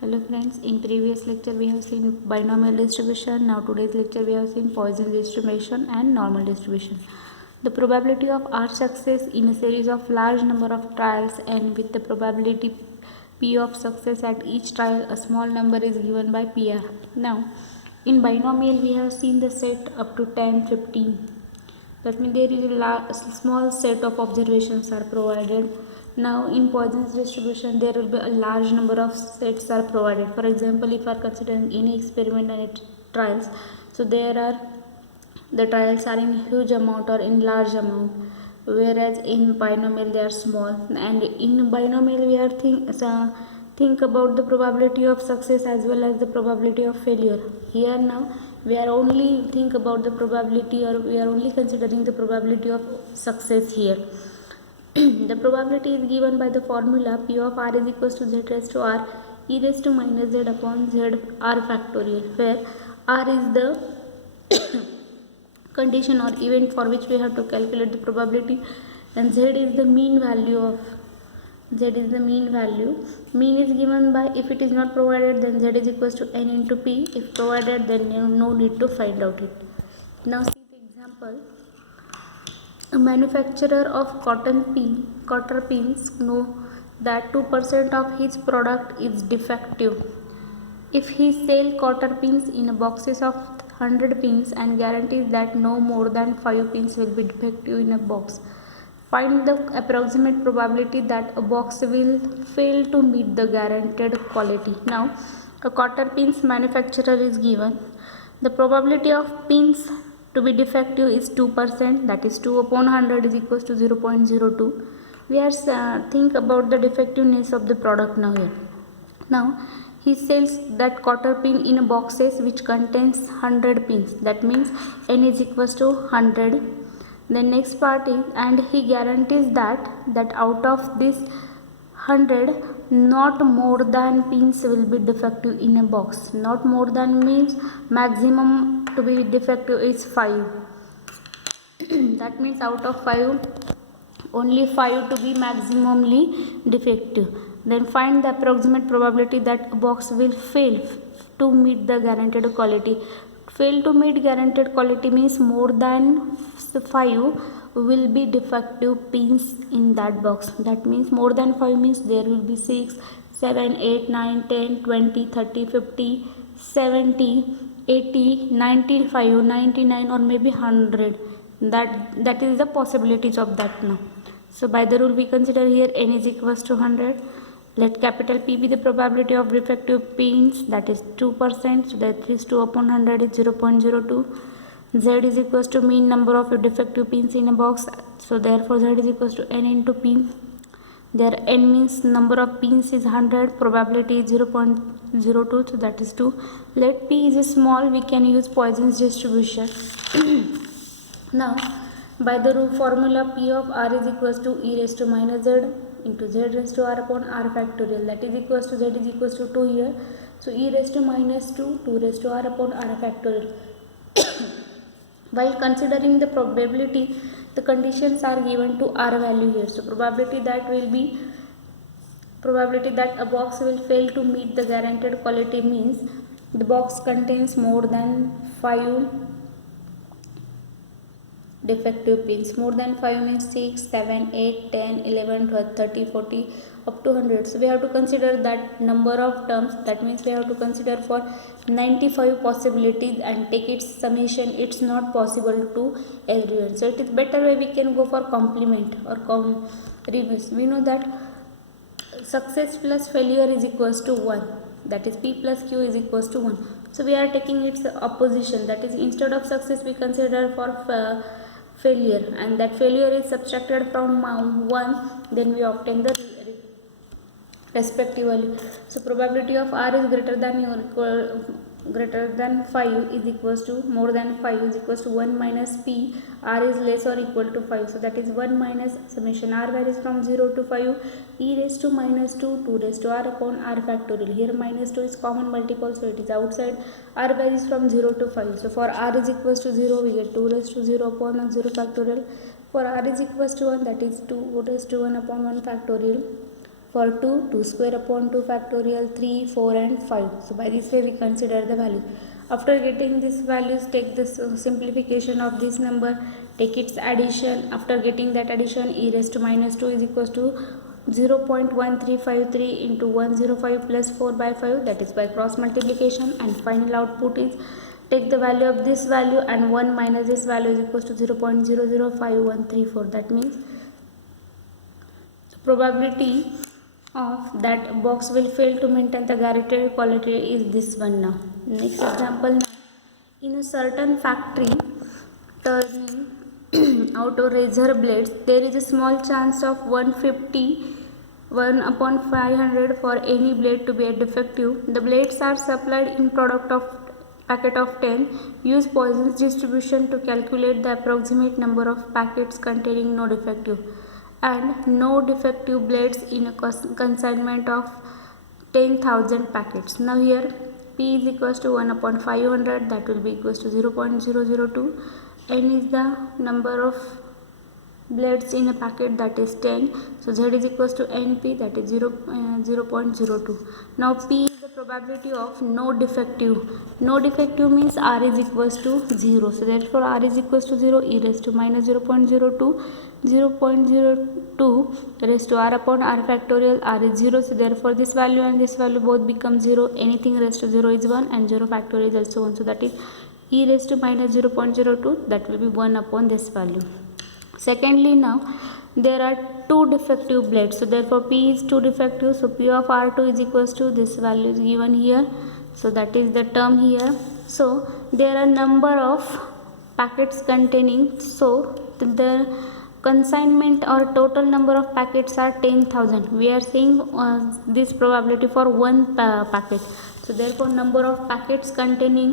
Hello friends, in previous lecture we have seen binomial distribution. Now today's lecture we have seen Poisson distribution and normal distribution. The probability of R success in a series of large number of trials, and with the probability P of success at each trial, a small number is given by PR. Now in binomial we have seen the set up to 10, 15. That means there is a small set of observations are provided. Now in Poisson's distribution there will be a large number of sets are provided. For example, if we are considering any experiment and its trials, so there are the trials are in huge amount or in large amount, whereas in binomial they are small. And in binomial we are think about the probability of success as well as the probability of failure. Here now we are only think about the probability, or we are only considering the probability of success here. The probability is given by the formula P of R is equals to Z raised to R e raised to minus Z upon Z R factorial, where R is the condition or event for which we have to calculate the probability, and Z is the mean value of Mean is given by, if it is not provided then Z is equals to N into P. If provided then no need to find out it. Now see the example. A manufacturer of cotton pins know that 2% of his product is defective. If he sells cotton pins in boxes of 100 pins and guarantees that no more than 5 pins will be defective in a box, find the approximate probability that a box will fail to meet the guaranteed quality. Now, a cotton pins manufacturer is given. The probability of pins to be defective is 2%, that is 2 upon 100 is equals to 0.02. We are think about the defectiveness of the product now here. Now he sells that cotton pin in boxes which contains 100 pins, that means N is equals to 100. Then next part is, and he guarantees that out of this 100 not more than pins will be defective in a box. Not more than means maximum to be defective is 5. That means out of 5 only 5 to be maximally defective. Then find the approximate probability that a box will fail to meet the guaranteed quality. Fail to meet guaranteed quality means more than 5 will be defective pins in that box. That means more than 5 means there will be 6, 7, 8, 9, 10, 20, 30, 50, 70, 80, 95, 99 or maybe 100. That is the possibilities of that now. So by the rule we consider here N is equals to 100. Let capital P be the probability of defective pins, that is 2%. So that is 2 upon 100 is 0.02. Z is equals to mean number of defective pins in a box. So therefore Z is equals to N into P. There N means number of pins is 100, probability is 0.02, so that is 2. Let P is small, we can use Poisson's distribution. Now by the rule formula P of R is equals to e raised to minus Z into Z raised to R upon R factorial, that is equals to Z is equals to 2 here. So e raised to minus 2, 2 raised to R upon R factorial. While considering the probability, the conditions are given to R value here. So probability that a box will fail to meet the guaranteed quality means the box contains more than 5 defective pins. More than 5 means 6, 7, 8, 10, 11, 12, 30, 40 up to 100. So we have to consider that number of terms. That means we have to consider for 95 possibilities and take its summation. It's not possible to everyone. So it is better way we can go for complement or reverse. We know that success plus failure is equals to 1. That is P plus Q is equals to 1. So we are taking its opposition. That is, instead of success we consider for failure, and that failure is subtracted from 1, then we obtain the respectively. So probability of R is greater than 5 is equals to more than 5 is equals to 1 minus P. R is less or equal to 5, so that is 1 minus summation R varies from 0 to 5 e raised to minus 2, 2 raised to R upon R factorial. Here minus 2 is common multiple, so it is outside. R varies from 0 to 5, so for R is equals to 0 we get 2 raised to 0 upon 0 factorial. For R is equals to 1, that is 2 raised to 1 upon 1 factorial. For 2, 2 square upon 2 factorial, 3, 4 and 5. So by this way we consider the value. After getting these values, take this simplification of this number, take its addition. After getting that addition, e raised to minus 2 is equals to 0.1353 into 105 plus 4 by 5, that is by cross multiplication, and final output is take the value of this value and 1 minus this value is equals to 0.005134. That means probability of that box will fail to maintain the guaranteed quality is this one. Now next example, now in a certain factory turning out razor blades, there is a small chance of 1/500 for any blade to be defective. The blades are supplied in product of packet of 10. Use Poisson's distribution to calculate the approximate number of packets containing no defective and no defective blades in a consignment of 10,000 packets. Now here P is equals to 1/500, that will be equals to 0.002. N is the number of blades in a packet, that is 10. So Z is equals to NP, that is 0.02. Now P is the probability of no defective. No defective means R is equals to 0. So therefore R is equals to 0, e raised to minus 0.02, 0.02 raised to R upon R factorial, R is 0. So therefore this value and this value both become 0. Anything raised to 0 is 1 and 0 factorial is also 1. So that is e raised to minus 0.02, that will be 1 upon this value. Secondly, now there are two defective blades, so therefore P is 2 defective. So P of R2 is equals to this value is given here, so that is the term here. So there are number of packets containing, so the consignment or total number of packets are 10,000. We are seeing this probability for one packet. So therefore number of packets containing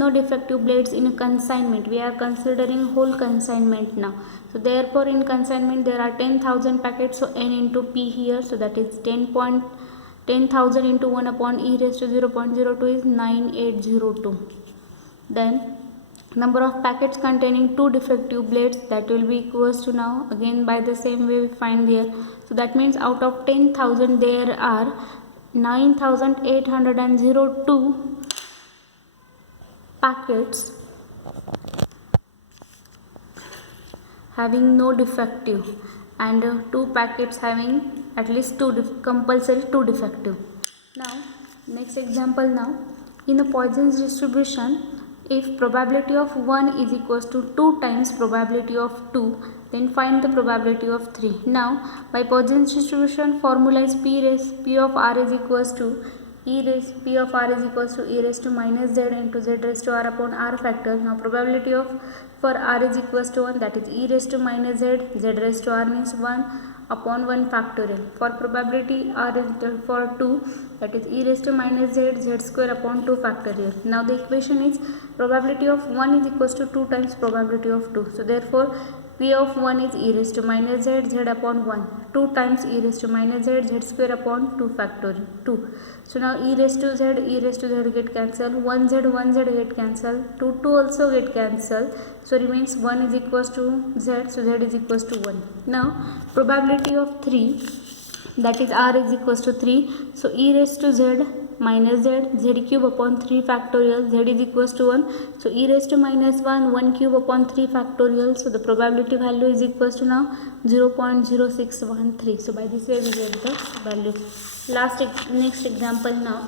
no defective blades in a consignment, we are considering whole consignment now. So therefore in consignment there are 10,000 packets, so n into P here, so that is 10,000 into 1 upon e raised to 0.02 is 9802. Then number of packets containing 2 defective blades, that will be equals to, now again by the same way we find here. So that means out of 10,000 there are 9,802 packets having no defective and 2 packets having at least compulsory 2 defective. Now next example, now in a Poisson's distribution, if probability of 1 is equals to 2 times probability of 2, then find the probability of 3. Now by Poisson's distribution, formula is P of R is equals to P of R is equals to e raised to minus Z into Z raised to R upon R factor. Now probability of for R is equals to 1, that is e raised to minus Z, Z raised to R means 1 upon 1 factorial. For probability R is for 2, that is e raised to minus Z, Z square upon 2 factorial. Now the equation is probability of 1 is equals to 2 times probability of 2. So therefore P of 1 is e raised to minus Z, Z upon 1, 2 times e raised to minus Z, Z square upon 2 factorial 2. So now e raised to Z get cancelled, 1 Z get cancelled, 2 also get cancelled, so remains 1 is equals to Z, so Z is equals to 1. Now probability of 3, that is R is equals to 3, so e raised to Z minus Z, Z cube upon 3 factorial, Z is equals to 1, so e raised to minus 1, 1 cube upon 3 factorial, so the probability value is equals to now 0.0613. So by this way we get the value. Next example, now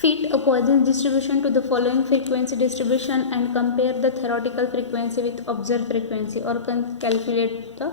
fit a Poisson's distribution to the following frequency distribution and compare the theoretical frequency with observed frequency, or calculate the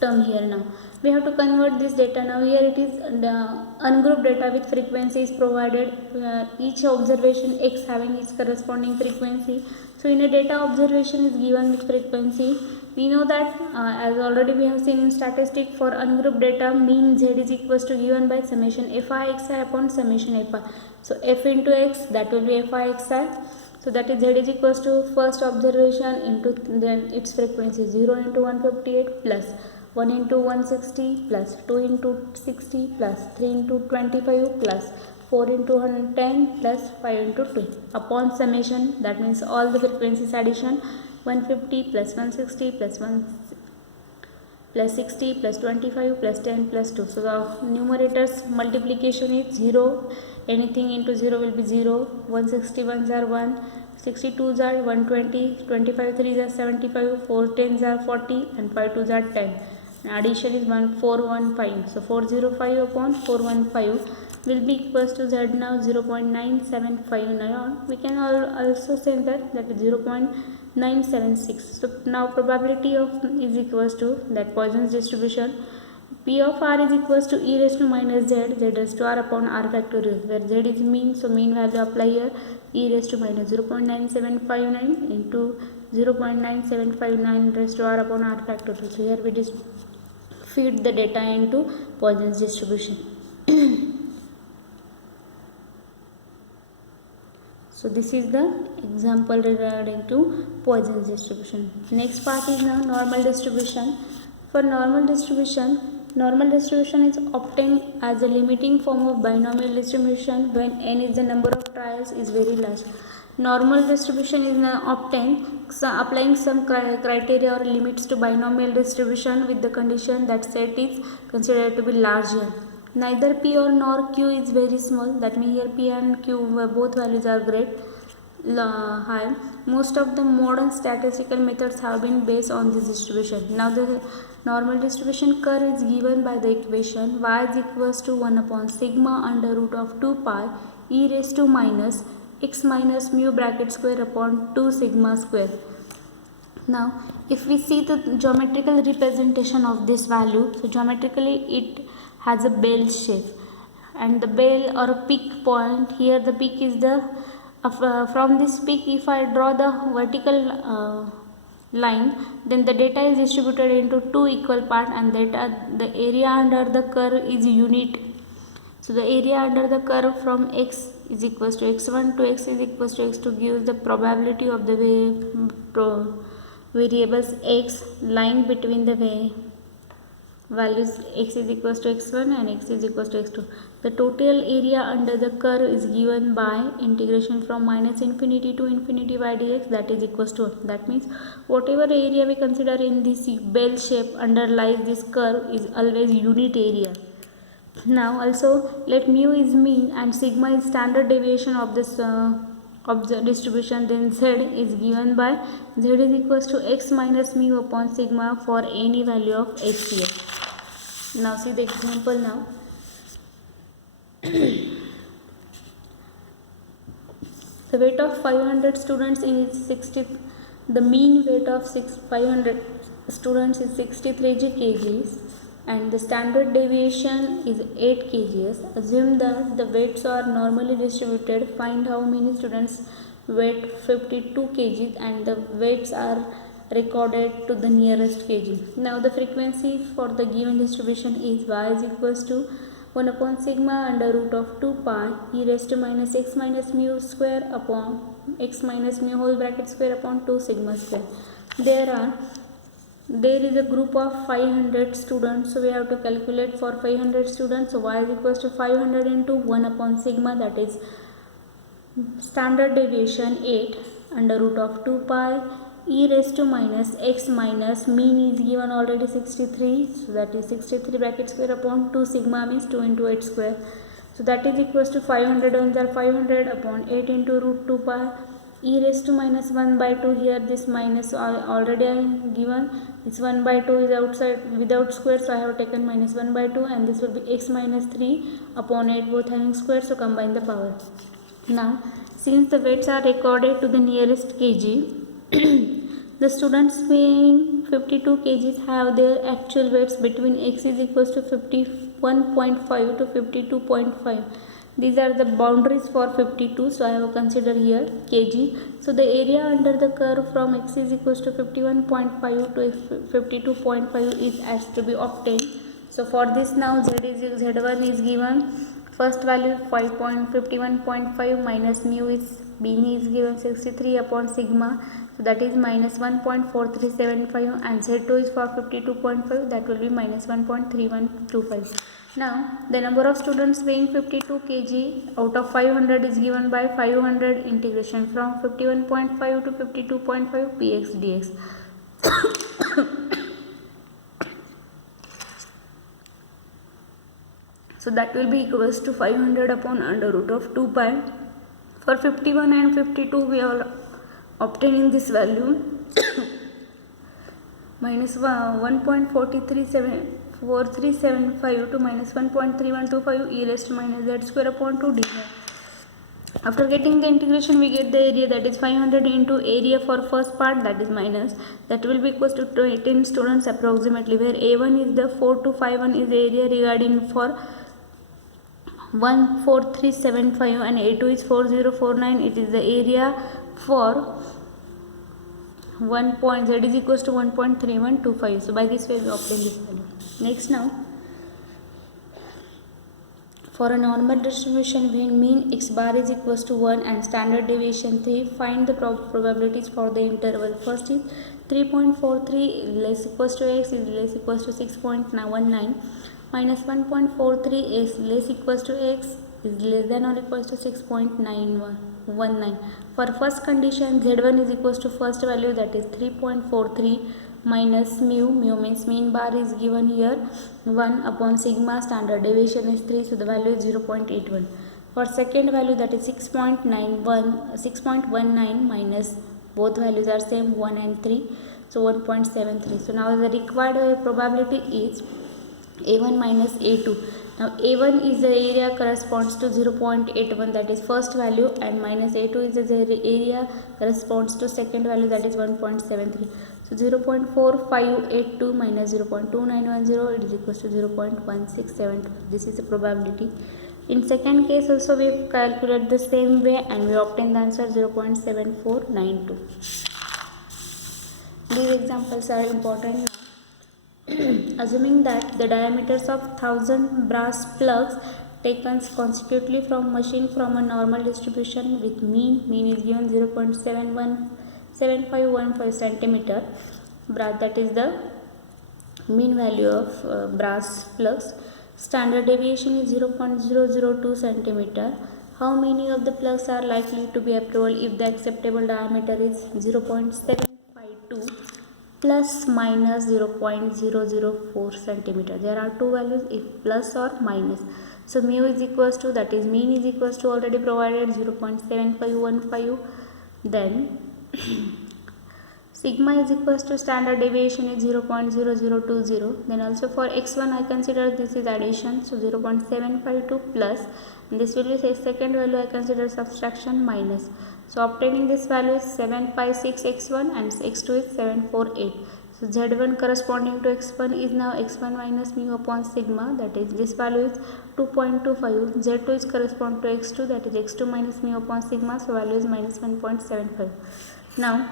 term here. Now we have to convert this data. Now here it is the ungrouped data with frequency is provided, each observation x having its corresponding frequency. So in a data, observation is given with frequency. We know that as already we have seen in statistic, for ungrouped data mean Z is equals to given by summation fi xi upon summation fi. So f into x, that will be fi xi. So that is Z is equals to first observation into then its frequency 0 into 158 plus 1 into 160 plus 2 into 60 plus 3 into 25 plus 4 into 110 plus 5 into 2 upon summation, that means all the frequencies addition, 150 plus 160 plus plus 60 plus 25 plus 10 plus 2. So the numerators multiplication is 0, anything into 0 will be 0, 161s are 1, 62s are 120, 25 3s are 75, 4 10s are 40 and 5 2s are 10. Addition is 415. So 405 upon 415 will be equals to Z now 0.975. We can also say that is 0.976. So now probability of is equals to that Poisson's distribution. P of R is equals to e raised to minus z raised to r upon r factorial, where z is mean, so mean value apply here, e raised to minus 0.9759 into 0.9759 raised to r upon r factorial. So here we just feed the data into Poisson's distribution. So this is the example regarding to Poisson's distribution. Next part is now normal distribution. For normal distribution is obtained as a limiting form of binomial distribution when n is the number of trials is very large. Normal distribution is obtained applying some criteria or limits to binomial distribution with the condition that set is considered to be larger. Neither p or nor q is very small, that means here p and q both values are great high. Most of the modern statistical methods have been based on this distribution. Now the normal distribution curve is given by the equation y is equals to 1 upon sigma under root of 2 pi e raised to minus x minus mu bracket square upon 2 sigma square. Now if we see the geometrical representation of this value, so geometrically it has a bell shape, and the bell or a peak point here, the peak is the from this peak if I draw the vertical line, then the data is distributed into two equal parts, and the area under the curve is unit. So the area under the curve from x is equals to x1 to x is equals to x2 gives the probability of the variables x lying between the values x is equals to x1 and x is equals to x2. The total area under the curve is given by integration from minus infinity to infinity by dx, that is equals to 1. That means whatever area we consider in this bell shape underlies this curve is always unit area. Now also let mu is mean and sigma is standard deviation of this of the distribution, then z is given by z is equals to x minus mu upon sigma for any value of x here. Now see the example now. The weight of 500 students is 60. The mean weight of 500 students is 63 kgs and the standard deviation is 8 kgs. Assume that the weights are normally distributed. Find how many students weight 52 kgs and the weights are recorded to the nearest kg. Now the frequency for the given distribution is y is equals to 1 upon sigma under root of 2 pi e raised to minus x minus mu square upon x minus mu whole bracket square upon 2 sigma square. There is a group of 500 students, so we have to calculate for 500 students. So y is equals to 500 into 1 upon sigma, that is standard deviation 8 under root of 2 pi e raised to minus x minus mean is given already 63, so that is 63 bracket square upon 2 sigma means 2 into 8 square. So that is equals to 500 ones are 500 upon 8 into root 2 pi e raised to minus 1 by 2. Here this minus already I given, this 1 by 2 is outside without square, so I have taken minus 1 by 2, and this will be x minus 3 upon 8 both having square, so combine the power. Now since the weights are recorded to the nearest kg, the students weighing 52 kgs have their actual weights between x is equals to 51.5 to 52.5. These are the boundaries for 52, so I have considered here kg. So the area under the curve from x is equals to 51.5 to 52.5 is as to be obtained. So for this now z1 is given, first value 5.51.5 minus mu is mean is given 63 upon sigma, so that is minus 1.4375, and z2 is for 52.5, that will be minus 1.3125. Now the number of students weighing 52 kg out of 500 is given by 500 integration from 51.5 to 52.5 px dx. So that will be equals to 500 upon under root of 2 pi. For 51 and 52 we are obtaining this value minus 1.4375 to minus 1.3125 e raised to minus z square upon 2 d. After getting the integration, we get the area, that is 500 into area for first part, that is minus, that will be equals to 18 students approximately, where A1 is the 4251 is the area regarding for 14375 and A2 is 4049. It is the area for 1 point, z is equals to 1.3125. So by this way we obtain this value. Next, now for a normal distribution when mean x bar is equals to 1 and standard deviation 3, find the probabilities for the interval. First is 3.43 less equals to x is less equals to 6.19 minus 1.43 is less equals to x is less than or equals to 6.919. For first condition, z1 is equals to first value, that is 3.43 minus mu means mean bar is given here 1 upon sigma, standard deviation is 3, so the value is 0.81. For second value, that is 6.19 minus both values are same 1 and 3, so 1.73. So now the required probability is A1 minus A2. Now A1 is the area corresponds to 0.81, that is first value, and minus A2 is the area corresponds to second value, that is 1.73. So 0.4582 minus 0.2910, it is equals to 0.1672. This is the probability. In second case also we calculate the same way and we obtain the answer 0.7492. These examples are important. Assuming that the diameters of 1000 brass plugs taken consecutively from machine from a normal distribution with mean is given 0.7515 centimeter brass, that is the mean value of brass plugs. Standard deviation is 0.002 centimeter. How many of the plugs are likely to be approved if the acceptable diameter is 0.752 plus minus 0.004 centimeter. There are two values, if plus or minus. So mu is equals to, that is mean is equals to already provided 0.7515. Then sigma is equals to standard deviation is 0.0020. Then also for x1 I consider this is addition, so 0.752 plus, and this will be second value I consider subtraction minus. So obtaining this value is 756 x1 and x2 is 748. So z1 corresponding to x1 is now x1 minus mu upon sigma, that is this value is 2.25. z2 is correspond to x2, that is x2 minus mu upon sigma, so value is minus 1.75. Now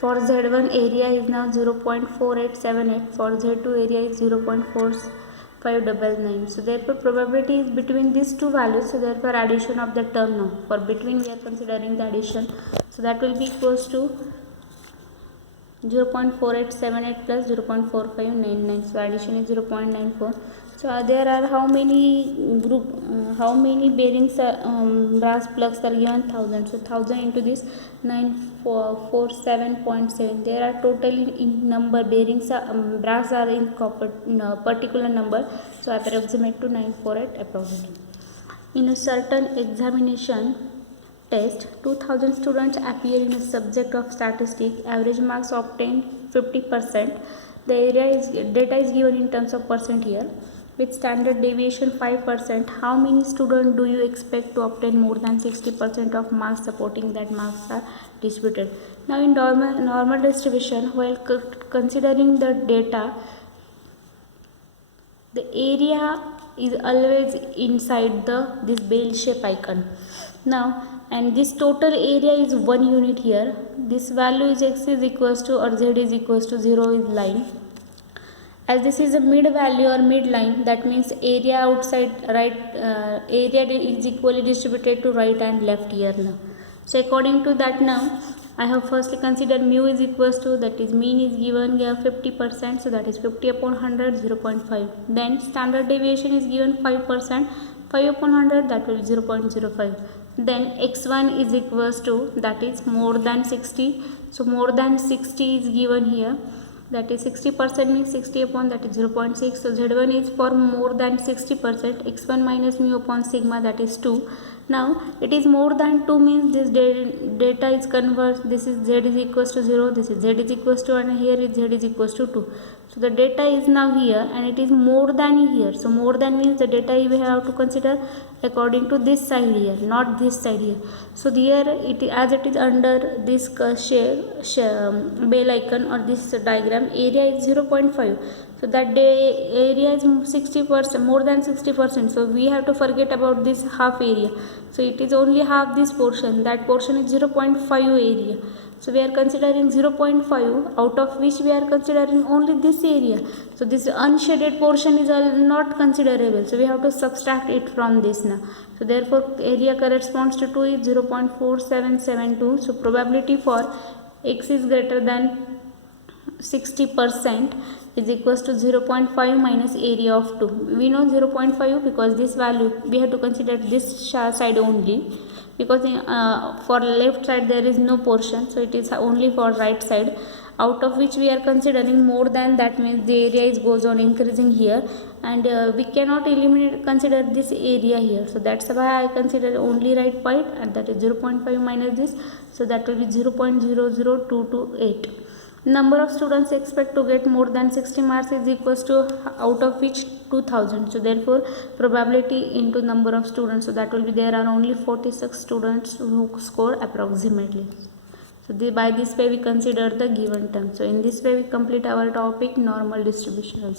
for z1 area is now 0.4878, for z2 area is 0.4599. So therefore probability is between these two values, so therefore addition of the term now. For between we are considering the addition, so that will be equals to 0.4878 plus 0.4599, so addition is 0.94. So there are how many bearings brass plugs are given? 1000. So 1000 into this 947.7. There are total in number bearings brass are in particular number, so approximate to 948 approximately. In a certain examination test, 2000 students appear in a subject of statistics. Average marks obtained 50%. The data is given in terms of percent here. With standard deviation 5%, how many students do you expect to obtain more than 60% of marks supporting that marks are distributed? Now in normal distribution, while considering the data, the area is always inside this bell shape icon. Now, and this total area is 1 unit here. This value is x is equals to or z is equals to 0 is line. As this is a mid value or mid line, that means area outside right area is equally distributed to right and left here now. So according to that, now I have firstly considered mu is equals to, that is mean is given here 50%, so that is 50 upon 100 0.5. Then standard deviation is given 5%, 5 upon 100, that will be 0.05. Then x1 is equals to, that is more than 60, so more than 60 is given here. that is 60% means 60 upon that is 0.6. So z1 is for more than 60%, x1 minus mu upon sigma, that is 2. Now it is more than 2 means this data is converged. This is z is equals to 0, this is z is equals to, and here is z is equals to 2. So the data is now here and it is more than here. So more than means the data we have to consider according to this side here, not this side here. So here it, as it is under this bell icon or this diagram, area is 0.5. So that area is 60%, more than 60%. So we have to forget about this half area. So it is only half this portion. That portion is 0.5 area. So we are considering 0.5, out of which we are considering only this area. So this unshaded portion is not considerable. So we have to subtract it from this now. So therefore area corresponds to 2 is 0.4772. So probability for x is greater than 60% is equals to 0.5 minus area of 2. We know 0.5 because this value we have to consider this side only, because for left side there is no portion, so it is only for right side, out of which we are considering more than that means the area is goes on increasing here, and we cannot consider this area here. So that's why I consider only right part, and that is 0.5 minus this, so that will be 0.00228. Number of students expect to get more than 60 marks is equals to, out of which 2000. So therefore probability into number of students, so that will be there are only 46 students who score approximately. So by this way we consider the given term. So in this way we complete our topic normal distribution also.